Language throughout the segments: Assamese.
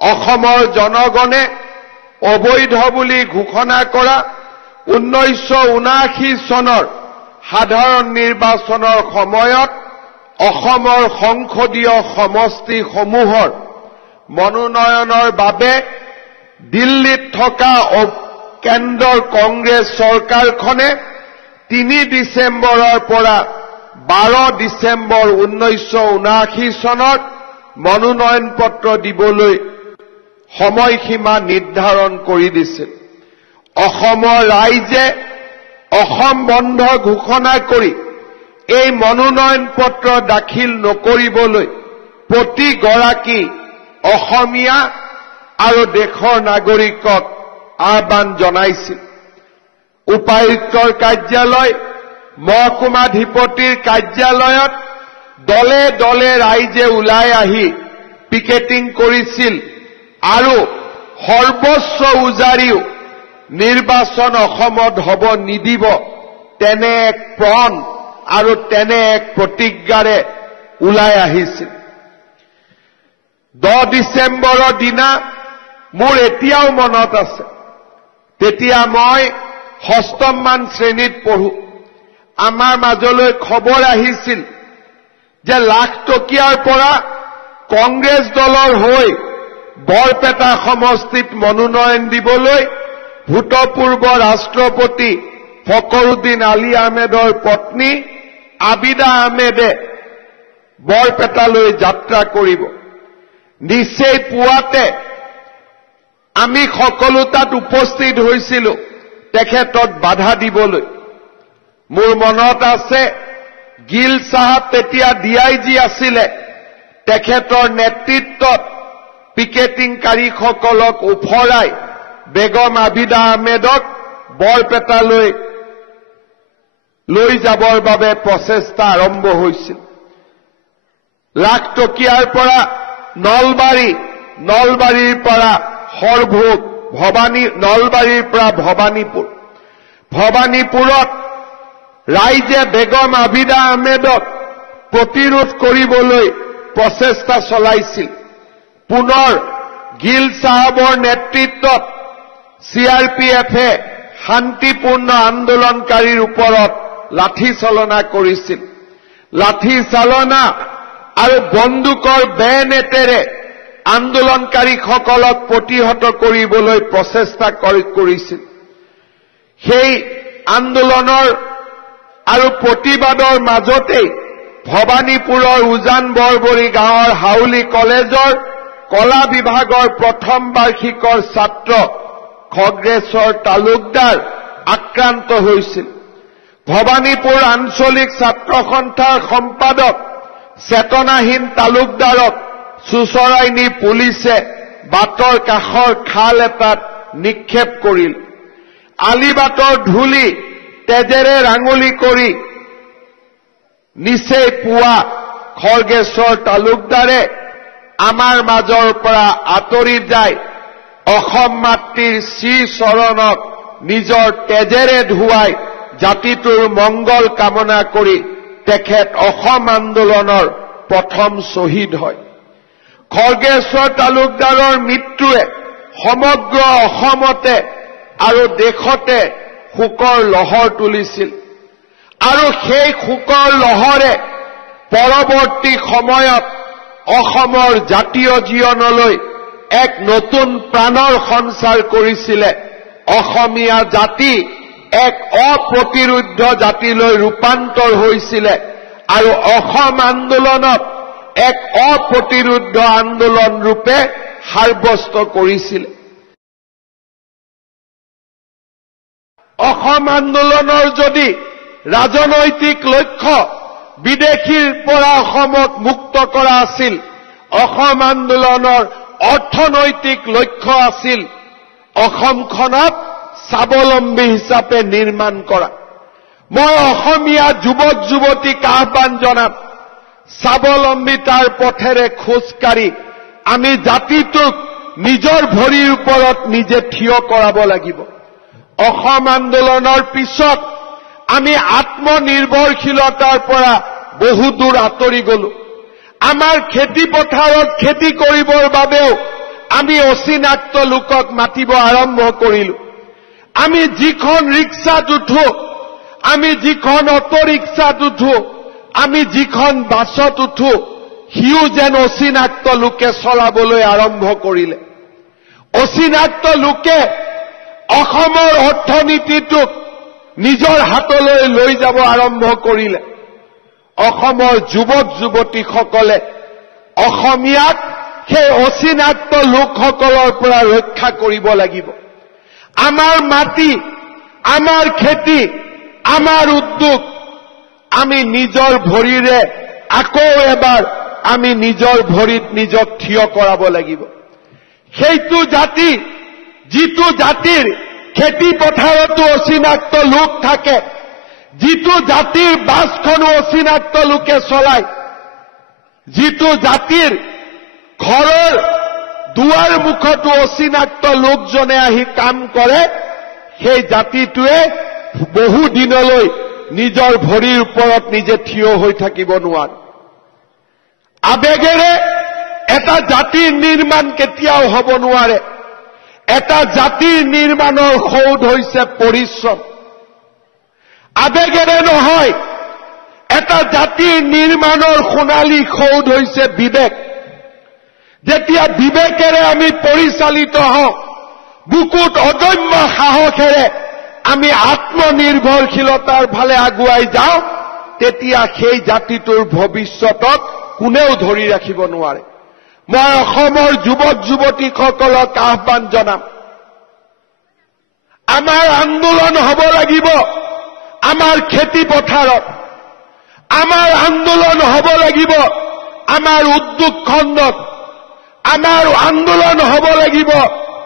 অসমৰ জনগণে অবৈধ বুলি ঘোষণা কৰা 1979 চনৰ সাধাৰণ নিৰ্বাচনৰ সময়ত অসমৰ সংসদীয় সমষ্টিসমূহৰ মনোনয়নৰ বাবে দিল্লীত থকা কেন্দ্ৰৰ কংগ্ৰেছ চৰকাৰখনে 3 ডিচেম্বৰৰ পৰা 12 ডিচেম্বৰ 1979 চনত মনোনয়ন পত্ৰ দিবলৈ সময়সীমা নিৰ্ধাৰণ কৰি দিছিল। অসমৰ ৰাইজে অসম বন্ধ ঘোষণা কৰি এই মনোনয়ন পত্ৰ দাখিল নকৰিবলৈ প্ৰতিগৰাকী অসমীয়া আৰু দেশৰ নাগৰিকক আহ্বান জনাইছিল। উপায়ুক্তৰ কাৰ্যালয়, মহকুমাধিপতিৰ কাৰ্যালয়ত দলে দলে ৰাইজে ওলাই আহি পিকেটিং কৰিছিল আৰু সৰ্বস্ব উজাৰিও নিৰ্বাচন অসমত হ'ব নিদিব তেনে এক প্ৰণ আৰু তেনে এক প্ৰতিজ্ঞাৰে ওলাই আহিছিল। 10 ডিচেম্বৰৰ দিনা মোৰ এতিয়াও মনত আছে। তেতিয়া মই 6ম মান শ্ৰেণীত পঢ়ো। আমাৰ মাজলৈ খবৰ আহিছিল যে লাখ টকীয়াৰ পৰা কংগ্ৰেছ দলৰ হৈ বৰপেটা সমষ্টিত মনোনয়ন দিবলৈ ভূতপূৰ্ব ৰাষ্ট্ৰপতি ফখৰুদ্দিন আলী আহমেদৰ পত্নী আবিদা আহমেদে বৰপেটালৈ যাত্ৰা কৰিব। নিচেই পুৱাতে আমি সকলো তাত উপস্থিত হৈছিলো তেখেতক বাধা দিবলৈ। মোৰ মনত আছে গিল সাহাব তেতিয়া DIG আছিলে। তেখেতৰ নেতৃত্বত পিকেটিংকাৰীসকলক উফৰাই বেগম আবিদা আহমেদক বৰপেটালৈ লৈ যাবৰ বাবে প্ৰচেষ্টা আৰম্ভ হৈছিল। লাখ টকীয়াৰ পৰা নলবাৰীৰ পৰা সৰভোগ, নলবাৰীৰ পৰা ভৱানীপুৰত ৰাইজে বেগম আবিদা আহমেদক প্ৰতিৰোধ কৰিবলৈ প্ৰচেষ্টা চলাইছিল। পুনৰ গিল সাহাবৰ নেতৃত্বত CRPFে শান্তিপূৰ্ণ আন্দোলনকাৰীৰ ওপৰত লাঠিচালনা কৰিছিল। লাঠিচালনা আৰু বন্দুকৰ বেনেটেৰে আন্দোলনকাৰীসকলক প্ৰতিহত কৰিবলৈ প্ৰচেষ্টা কৰিছিল। সেই আন্দোলনৰ আৰু প্ৰতিবাদৰ মাজতেই ভৱানীপুৰৰ উজান বৰবৰী গাঁৱৰ হাউলি কলেজৰ কলা বিভাগৰ প্ৰথম বাৰ্ষিকৰ ছাত্ৰ খগেশ্বৰ তালুকদাৰ আক্ৰান্ত হৈছিল। ভৱানীপুৰ আঞ্চলিক ছাত্ৰ সন্থাৰ সম্পাদক চেতনাহীন তালুকদাৰক চুচৰাই নি পুলিচে বাটৰ কাষৰ খাল এটাত নিক্ষেপ কৰিল। আলিবাটৰ ধূলি তেজেৰে ৰাঙুলি কৰি নিচেই পুৱা খগেশ্বৰ তালুকদাৰে আমাৰ মাজৰ পৰা আঁতৰি যায় অসম মাতৃৰ শ্ৰীচৰণক নিজৰ তেজেৰে ধুৱাই জাতিটোৰ মংগল কামনা কৰি তেখেত অসম আন্দোলনৰ প্ৰথম শ্বহীদ হয়। খগেশ্বৰ তালুকদাৰৰ মৃত্যুৱে সমগ্ৰ অসমতে আৰু দেশতে শোকৰ লহৰ তুলিছিল আৰু সেই শোকৰ লহৰে পৰৱৰ্তী সময়ত অসমৰ জাতীয় জীৱনলৈ এক নতুন প্ৰাণৰ সঞ্চাৰ কৰিছিলে। অসমীয়া জাতি এক অপ্ৰতিৰোধ্য জাতিলৈ ৰূপান্তৰ হৈছিলে আৰু অসম আন্দোলনক এক অপ্ৰতিৰোধ্য আন্দোলন ৰূপে সাব্যস্ত কৰিছিলে। অসম আন্দোলনৰ যদি ৰাজনৈতিক লক্ষ্য বিদেশীৰ পৰা অসমক মুক্ত কৰা আছিল, অসম আন্দোলনৰ অৰ্থনৈতিক লক্ষ্য আছিল অসমখনক স্বাৱলম্বী হিচাপে নিৰ্মাণ কৰা। মই অসমীয়া যুৱক যুৱতীক আহ্বান জনাম, স্বাৱলম্বিতাৰ পথেৰে খোজকাঢ়ি আমি জাতিটোক নিজৰ ভৰিৰ ওপৰত নিজে থিয় কৰাব লাগিব। অসম আন্দোলনৰ পিছত আমি আত্মনিৰ্ভৰশীলতাৰ পৰা বহু দূৰ আঁতৰি গলো। আমাৰ খেতি পথাৰত খেতি কৰিবৰ বাবেও আমি অচিনাক্ত লোকক মাতিব আৰম্ভ কৰিলো। আমি যিখন ৰিক্সাত উঠো, আমি যিখন অটো ৰিক্সাত উঠো, আমি যিখন বাছত উঠো, সিও যেন অচিনাক্ত লোকে চলাবলৈ আৰম্ভ কৰিলে। অচিনাক্ত লোকে অসমৰ অৰ্থনীতিটোক নিজৰ হাতলৈ লৈ যাব আৰম্ভ কৰিলে। অসমৰ যুৱক যুৱতীসকলে অসমীয়াক সেই অচিনাক্ত লোকসকলৰ পৰা ৰক্ষা কৰিব লাগিব। আমাৰ মাটি, আমাৰ খেতি, আমাৰ উদ্যোগ আমি নিজৰ ভৰিৰে আকৌ এবাৰ আমি নিজৰ ভৰিত নিজক থিয় কৰাব লাগিব। সেইটো জাতি, যিটো জাতিৰ খেতি পথাৰতো অচিনাক্ত লোক থাকে, যিটো জাতিৰ বাছখনো অচিনাক্ত লোকে চলায়, যিটো জাতিৰ ঘৰৰ দুৱাৰ মুখতো অচিনাক্ত লোকজনে আহি কাম কৰে, সেই জাতিটোৱে বহু দিনলৈ নিজৰ ভৰিৰ ওপৰত নিজে থিয় হৈ থাকিব নোৱাৰে। আবেগেৰে এটা জাতিৰ নিৰ্মাণ কেতিয়াও হ'ব নোৱাৰে। এটা জাতিৰ নিৰ্মাণৰ সৌধ হৈছে পৰিশ্ৰম। আবেগেৰে নহয়, এটা জাতিৰ নিৰ্মাণৰ সোণালী সৌধ হৈছে বিবেক। যেতিয়া বিবেকেৰে আমি পৰিচালিত হওঁ, বুকুত অদম্য সাহসেৰে আমি আত্মনিৰ্ভৰশীলতাৰ ফালে আগুৱাই যাওঁ, তেতিয়া সেই জাতিটোৰ ভৱিষ্যতক কোনেও ধৰি ৰাখিব নোৱাৰে। মই অসমৰ যুৱক যুৱতীসকলক আহ্বান জনাম, আমাৰ আন্দোলন হ'ব লাগিব আমাৰ খেতি পথাৰত, আমাৰ আন্দোলন হ'ব লাগিব আমাৰ উদ্যোগ খণ্ডত, আমাৰ আন্দোলন হ'ব লাগিব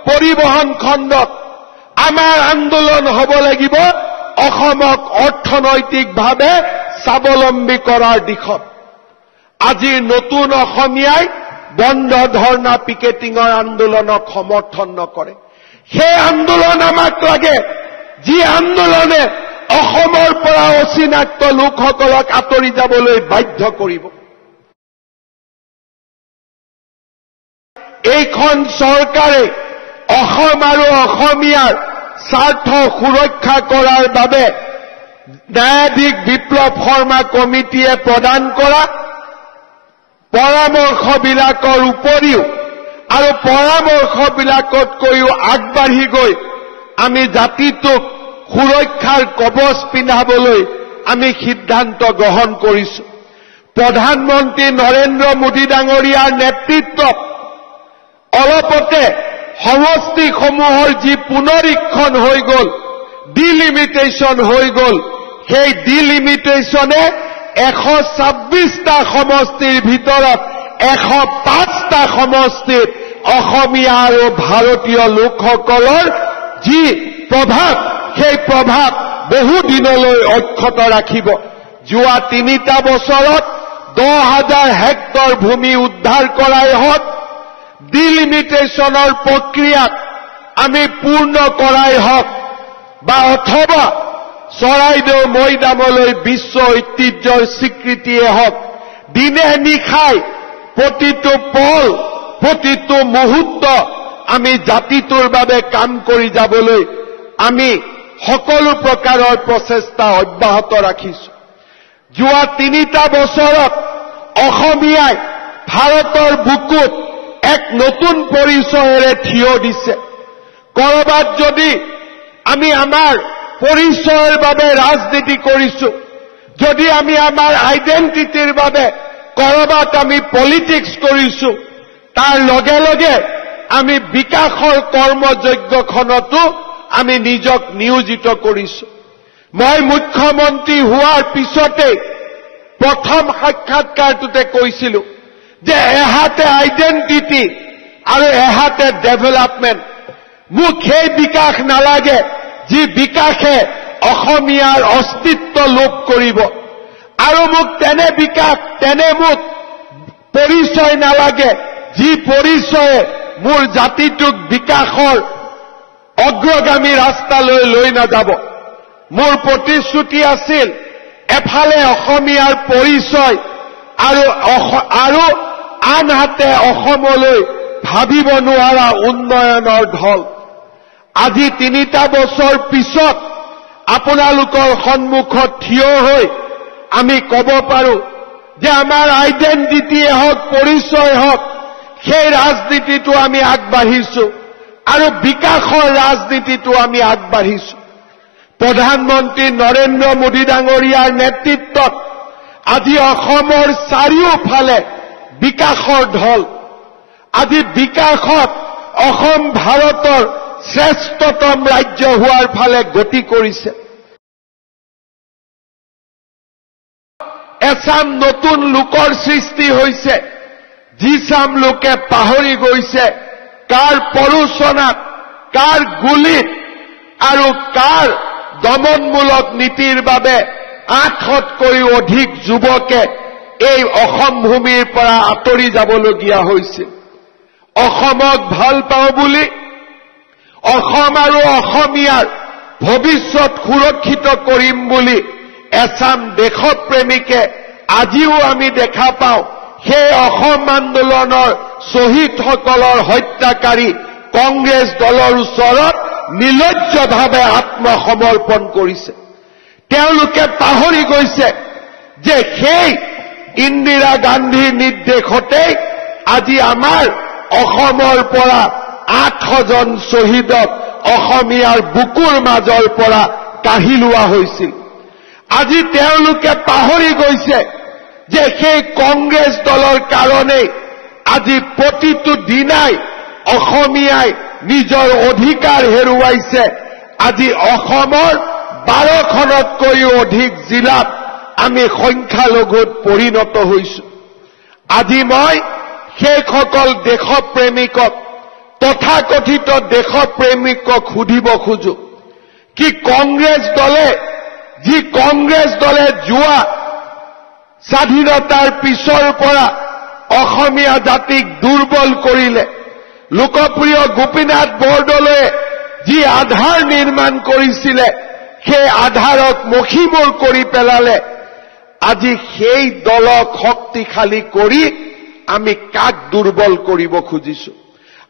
পৰিবহন খণ্ডত, আমাৰ আন্দোলন হ'ব লাগিব অসমক অৰ্থনৈতিকভাৱে স্বাৱলম্বী কৰাৰ দিশত। আজিৰ নতুন অসমীয়াই বন্ধ ধৰ্ণা পিকেটিঙৰ আন্দোলনক সমৰ্থন নকৰে। সেই আন্দোলন আমাক লাগে, যি আন্দোলনে অসমৰ পৰা অচিনাক্ত লোকসকলক আঁতৰি যাবলৈ বাধ্য কৰিব। এইখন চৰকাৰে অসম আৰু অসমীয়াৰ স্বাৰ্থ সুৰক্ষা কৰাৰ বাবে ন্যায়াধীশ বিপ্লৱ শৰ্মা কমিটিয়ে প্ৰদান কৰা পৰামৰ্শবিলাকৰ উপৰিও আৰু পৰামৰ্শবিলাকতকৈও আগবাঢ়ি গৈ আমি জাতিটোক সুৰক্ষাৰ কবচ পিন্ধাবলৈ আমি সিদ্ধান্ত গ্ৰহণ কৰিছো। প্ৰধানমন্ত্ৰী নৰেন্দ্ৰ মোদী ডাঙৰীয়াৰ নেতৃত্বত অলপতে সমষ্টিসমূহৰ যি পুনৰীক্ষণ হৈ গ'ল, ডিলিমিটেশ্যন হৈ গ'ল, সেই ডিলিমিটেশ্যনে 126টা সমষ্টিৰ ভিতৰত 105টা সমষ্টিত অসমীয়া আৰু ভাৰতীয় লোকসকলৰ যি প্ৰভাৱ, সেই প্ৰভাৱ বহু দিনলৈ অক্ষত ৰাখিব। যোৱা 3টা বছৰত 10,000 হেক্টৰ ভূমি উদ্ধাৰ কৰাই হওক, ডিলিমিটেশ্যনৰ প্ৰক্ৰিয়াক আমি পূৰ্ণ কৰাই হওক, বা অথবা চৰাইদেউ মৈদামলৈ বিশ্ব ঐতিহ্যৰ স্বীকৃতিয়ে হওক, দিনে নিশাই প্ৰতিটো পল, প্ৰতিটো মুহূৰ্ত আমি জাতিটোৰ বাবে কাম কৰি যাবলৈ আমি সকলো প্ৰকাৰৰ প্ৰচেষ্টা অব্যাহত ৰাখিছো। যোৱা 3টা বছৰত অসমীয়াই ভাৰতৰ বুকুত এক নতুন পৰিচয়েৰে থিয় দিছে। কৰবাত যদি আমি আমাৰ পৰিচয়ৰ বাবে ৰাজনীতি কৰিছো, যদি আমি আমাৰ আইডেণ্টিটিৰ বাবে কৰবাত আমি পলিটিক্স কৰিছো, তাৰ লগে লগে আমি বিকাশৰ কৰ্মযজ্ঞখনতো আমি নিজক নিয়োজিত কৰিছো। মই মুখ্যমন্ত্ৰী হোৱাৰ পিছতে প্ৰথম সাক্ষাৎকাৰটোতে কৈছিলো যে এহাতে আইডেণ্টিটি আৰু এহাতে ডেভেলপমেণ্ট। মোক সেই বিকাশ নালাগে যি বিকাশে অসমীয়াৰ অস্তিত্ব লোপ কৰিব, আৰু মোক তেনে বিকাশ, তেনে মোক পৰিচয় নালাগে যি পৰিচয়ে মোৰ জাতিটোক বিকাশৰ অগ্ৰগামী ৰাস্তালৈ লৈ নাযাব। মোৰ প্ৰতিশ্ৰুতি আছিল এফালে অসমীয়াৰ পৰিচয় আৰু আনহাতে অসমলৈ ভাবিব নোৱাৰা উন্নয়নৰ ঢল। আজি 3টা বছৰ পিছত আপোনালোকৰ সন্মুখত থিয় হৈ আমি ক'ব পাৰো যে আমাৰ আইডেণ্টিটিয়ে হওক, পৰিচয় হওক, সেই ৰাজনীতিটো আমি আগবাঢ়িছো আৰু বিকাশৰ ৰাজনীতিটো আমি আগবাঢ়িছো। প্ৰধানমন্ত্ৰী নৰেন্দ্ৰ মোদী ডাঙৰীয়াৰ নেতৃত্বত আজি অসমৰ চাৰিওফালে বিকাশৰ ঢল। আজি বিকাশত অসম ভাৰতৰ শ্ৰেষ্ঠতম ৰাজ্য হোৱাৰ ফালে গতি কৰিছে। এচাম নতুন লোকৰ সৃষ্টি হৈছে, যিচাম লোকে পাহৰি গৈছে কাৰ প্ৰৰোচনাত, কাৰ গুলীত আৰু কাৰ দমনমূলক নীতিৰ বাবে 800তকৈও অধিক যুৱকে এই অসম ভূমিৰ পৰা আঁতৰি যাবলগীয়া হৈছিল। অসমক ভাল পাওঁ বুলি, অসম আৰু অসমীয়াৰ ভৱিষ্যত সুৰক্ষিত কৰিম বুলি এচাম দেশপ্ৰেমীকে আজিও আমি দেখা পাওঁ সেই অসম আন্দোলনৰ শ্বহীদসকলৰ হত্যাকাৰী কংগ্ৰেছ দলৰ ওচৰত নিলজ্জভাৱে আত্মসমৰ্পণ কৰিছে। তেওঁলোকে পাহৰি গৈছে যে সেই ইন্দিৰা গান্ধীৰ নিৰ্দেশতেই আজি আমাৰ অসমৰ পৰা 800জন শ্বহীদক অসমীয়াৰ বুকুৰ মাজৰ পৰা কাঢ়ি লোৱা হৈছিল। আজি তেওঁলোকে পাহৰি গৈছে যে সেই কংগ্ৰেছ দলৰ কাৰণেই আজি প্ৰতিটো দিনাই অসমীয়াই নিজৰ অধিকাৰ হেৰুৱাইছে। আজি অসমৰ 12খনতকৈও অধিক জিলাত আমি সংখ্যালঘুত পৰিণত হৈছো। আজি মই সেইসকল দেশপ্ৰেমিকক, তথাকথিত দেশপ্ৰেমিকক সুধিব খোজো কি কংগ্ৰেছ দলে যোৱা স্বাধীনতাৰ পিছৰ পৰা অসমীয়া জাতিক দুৰ্বল কৰিলে, লোকপ্ৰিয় গোপীনাথ বৰদলৈয়ে যি আধাৰ নিৰ্মাণ কৰিছিলে সেই আধাৰক মষিমূৰ কৰি পেলালে। আজি সেই দলক শক্তিশালী কৰি আমি কাক দুৰ্বল কৰিব খুজিছো?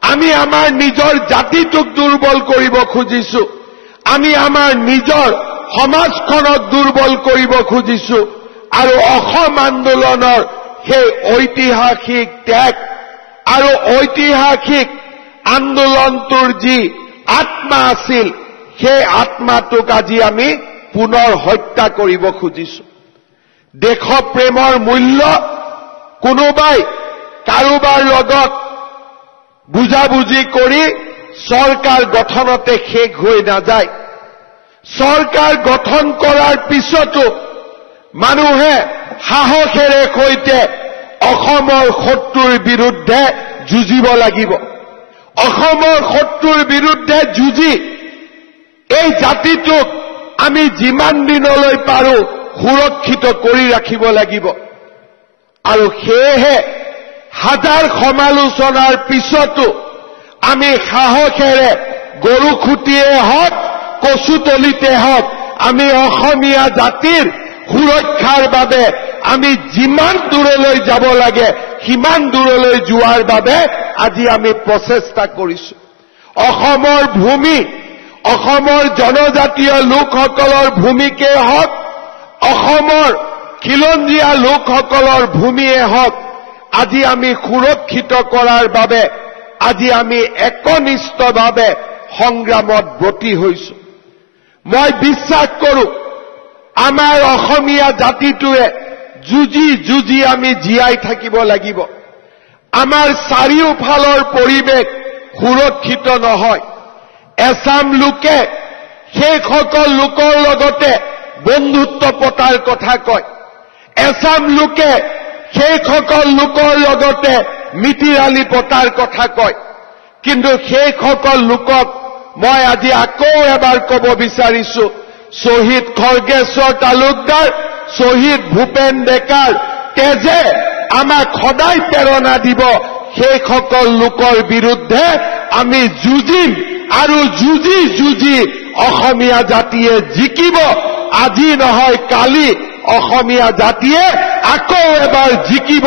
আমি আমাৰ নিজৰ জাতিটোক দুৰ্বল কৰিব খুজিছো, আমি আমাৰ নিজৰ সমাজখনক দুৰ্বল কৰিব খুজিছো আৰু অসম আন্দোলনৰ সেই ঐতিহাসিক ত্যাগ আৰু ঐতিহাসিক আন্দোলনটোৰ যি আত্মা আছিল সেই আত্মাটোক আজি আমি পুনৰ হত্যা কৰিব খুজিছো। দেশপ্ৰেমৰ মূল্য কোনোবাই কাৰোবাৰ লগত বুজাবুজি কৰি চৰকাৰ গঠনতে শেষ হৈ নাযায়। চৰকাৰ গঠন কৰাৰ পিছতো মানুহে সাহসেৰে সৈতে অসমৰ শত্ৰুৰ বিৰুদ্ধে যুঁজিব লাগিব। অসমৰ শত্ৰুৰ বিৰুদ্ধে যুঁজি এই জাতিটোক আমি যিমান দিনলৈ পাৰো সুৰক্ষিত কৰি ৰাখিব লাগিব। আৰু সেয়েহে হাজাৰ সমালোচনাৰ পিছতো আমি সাহসেৰে গৰু খুঁটিয়ে হওক, কচুতলিতে হওক, আমি অসমীয়া জাতিৰ সুৰক্ষাৰ বাবে আমি যিমান দূৰলৈ যাব লাগে সিমান দূৰলৈ যোৱাৰ বাবে আজি আমি প্ৰচেষ্টা কৰিছো। অসমৰ ভূমি, অসমৰ জনজাতীয় লোকসকলৰ ভূমিকে হওক, অসমৰ খিলঞ্জীয়া লোকসকলৰ ভূমিয়ে হওক, আজি আমি সুৰক্ষিত কৰাৰ বাবে আজি আমি একনিষ্ঠভাৱে সংগ্ৰামত ব্ৰতী হৈছো। মই বিশ্বাস কৰো আমাৰ অসমীয়া জাতিটোৱে যুঁজি যুঁজি আমি জীয়াই থাকিব লাগিব। আমাৰ চাৰিওফালৰ পৰিৱেশ সুৰক্ষিত নহয়। এচাম লোকে সেইসকল লোকৰ লগতে বন্ধুত্ব পতাৰ কথা কয়, এচাম লোকে সেইসকল লোকৰ লগতে মিতিৰালি পতাৰ কথা কয়, কিন্তু সেইসকল লোকক মই আজি আকৌ এবাৰ ক'ব বিচাৰিছো, শ্বহীদ খৰ্গেশ্বৰ তালুকদাৰ, শ্বহীদ ভূপেন ডেকাৰ তেজে আমাক সদায় প্ৰেৰণা দিব। সেইসকল লোকৰ বিৰুদ্ধে আমি যুঁজিম আৰু যুঁজি যুঁজি অসমীয়া জাতিয়ে জিকিব। আজি নহয় কালি অসমীয়া জাতিয়ে আকৌ এবাৰ জিকিব।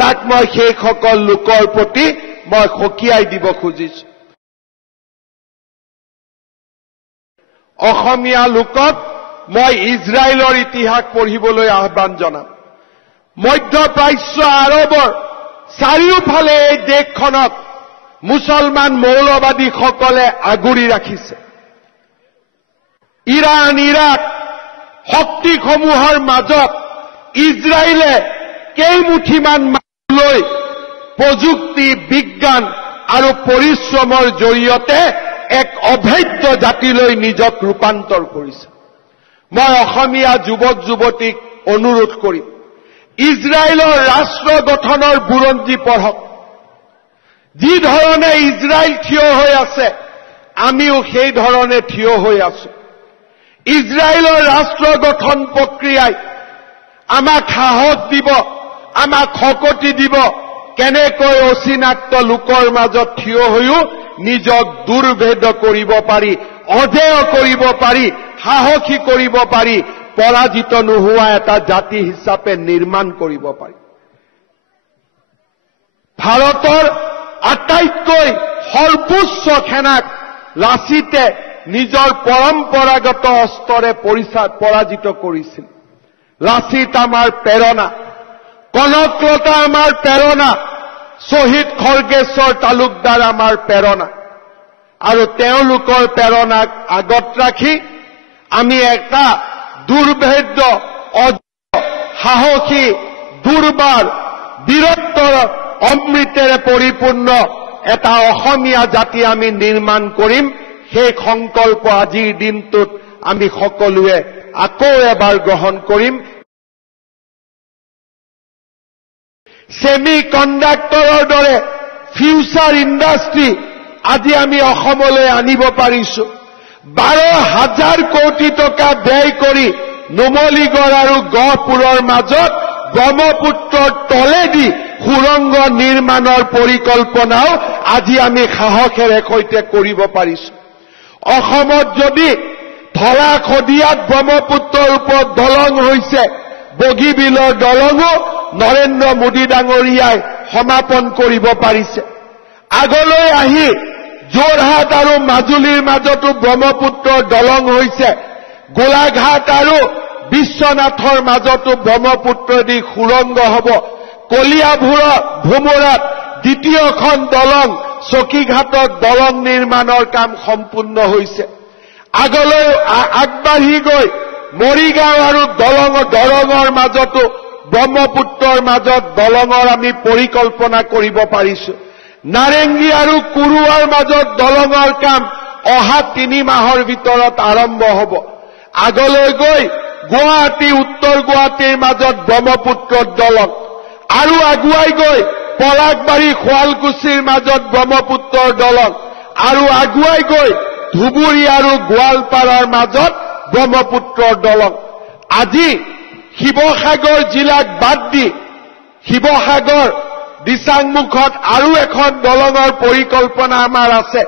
তাক মই সেইসকল লোকৰ প্ৰতি মই সকীয়াই দিব খুজিছো। অসমীয়া লোকক মই ইজৰাইলৰ ইতিহাস পঢ়িবলৈ আহ্বান জনাম। মধ্যপ্ৰাচ্য আৰবৰ চাৰিওফালে এই দেশখনক মুছলমান মৌলবাদীসকলে আগুৰি ৰাখিছে। ইৰাণ, ইৰাক শক্তিসমূহৰ মাজত ইজৰাইলে কেইমুঠিমান লৈ প্ৰযুক্তি, বিজ্ঞান আৰু পৰিশ্ৰমৰ জৰিয়তে এক অভেদ্য জাতিলৈ নিজক ৰূপান্তৰ কৰিছে। মই অসমীয়া যুৱক যুৱতীক অনুৰোধ কৰিম, ইজৰাইলৰ ৰাষ্ট্ৰ গঠনৰ বুৰঞ্জী পঢ়ক। যি ধৰণে ইজৰাইল থিয় হৈ আছে, আমিও সেই ধৰণে থিয় হৈ আছো। ইজৰাইলৰ ৰাষ্ট্ৰ গঠন প্ৰক্ৰিয়াই আমাক সাহস দিব, আমাক শক্তি দিব, কেনেকৈ অচিনাক্ত লোকৰ মাজত থিয় হৈও নিজক দুৰ্ভেদ কৰিব পাৰি, অধেয় কৰিব পাৰি, সাহসী কৰিব পাৰি, পৰাজিত নোহোৱা এটা জাতি হিচাপে নিৰ্মাণ কৰিব পাৰি। ভাৰতৰ আটাইতকৈ সৰ্বোচ্চ সেনাক লাচিতে নিজৰ পৰম্পৰাগত অস্ত্ৰৰে পৰাজিত কৰিছিল। লাচিত আমাৰ প্ৰেৰণা, কনকলতা আমাৰ প্ৰেৰণা, শ্বহীদ খৰ্গেশ্বৰ তালুকদাৰ আমাৰ প্ৰেৰণা। আৰু তেওঁলোকৰ প্ৰেৰণাক আগত ৰাখি আমি এটা দুৰ্ভেদ্য, সাহসী, দুৰ্বাৰ, বীৰত্বৰ অমৃতেৰে পৰিপূৰ্ণ এটা অসমীয়া জাতি আমি নিৰ্মাণ কৰিম। সেই সংকল্প আজিৰ দিনটোত আমি সকলোৱে আকৌ এবাৰ গ্ৰহণ কৰিম। ছেমি কণ্ডাক্টৰৰ দৰে ফিউচাৰ ইণ্ডাষ্ট্ৰী আজি আমি অসমলৈ আনিব পাৰিছো। 12,000 কোটি টকা ব্যয় কৰি নুমলীগড় আৰু গহপুৰৰ মাজত ব্ৰহ্মপুত্ৰৰ তলেদি সুৰংগ নিৰ্মাণৰ পৰিকল্পনাও আজি আমি সাহসেৰে সৈতে কৰিব পাৰিছো। অসমত যদি ধৰা খদিয়াত ব্ৰহ্মপুত্ৰৰ ওপৰত দলং হৈছে, বগীবিলৰ দলঙো নৰেন্দ্ৰ মোদী ডাঙৰীয়াই সমাপন কৰিব পাৰিছে। আগলৈ আহি যোৰহাট আৰু মাজুলীৰ মাজতো ব্ৰহ্মপুত্ৰৰ দলং হৈছে, গোলাঘাট আৰু বিশ্বনাথৰ মাজতো ব্ৰহ্মপুত্ৰদি সুৰংগ হ'ব। কলিয়াভোমোৰাত দ্বিতীয়খন দলং, চকীঘাটত দলং নিৰ্মাণৰ কাম সম্পূৰ্ণ হৈছে। আগলৈ আগবাঢ়ি গৈ মৰিগাঁও আৰু দৰঙৰ মাজতো ব্ৰহ্মপুত্ৰৰ মাজত দলঙৰ আমি পৰিকল্পনা কৰিব পাৰিছো। নাৰেংগী আৰু কুৰুৱাৰ মাজত দলঙৰ কাম অহা 3 মাহৰ ভিতৰত আৰম্ভ হ'ব। আগলৈ গৈ গুৱাহাটী, উত্তৰ গুৱাহাটীৰ মাজত ব্ৰহ্মপুত্ৰৰ দলং, আৰু আগুৱাই গৈ পলাশবাৰী, শুৱালকুছিৰ মাজত ব্ৰহ্মপুত্ৰৰ দলং, আৰু আগুৱাই গৈ ধুবুৰী আৰু গোৱালপাৰাৰ মাজত ব্ৰহ্মপুত্ৰৰ দলং। আজি শিৱসাগৰ জিলাক বাদ দি শিৱসাগৰ দিচাংমুখত আৰু এখন দলঙৰ পৰিকল্পনা আমাৰ আছে।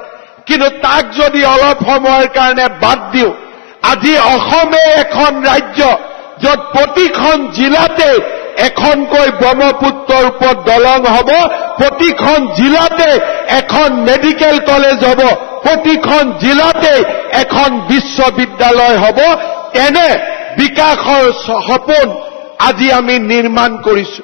কিন্তু তাক যদি অলপ সময়ৰ কাৰণে বাদ দিওঁ, আজি অসমে এখন ৰাজ্য য'ত প্ৰতিখন জিলাতে এখনকৈ ব্ৰহ্মপুত্ৰৰ ওপৰত দলং হ'ব, প্ৰতিখন জিলাতে এখন মেডিকেল কলেজ হ'ব, প্ৰতিখন জিলাতে এখন বিশ্ববিদ্যালয় হ'ব। এনে বিকাশৰ সপোন আজি আমি নিৰ্মাণ কৰিছো।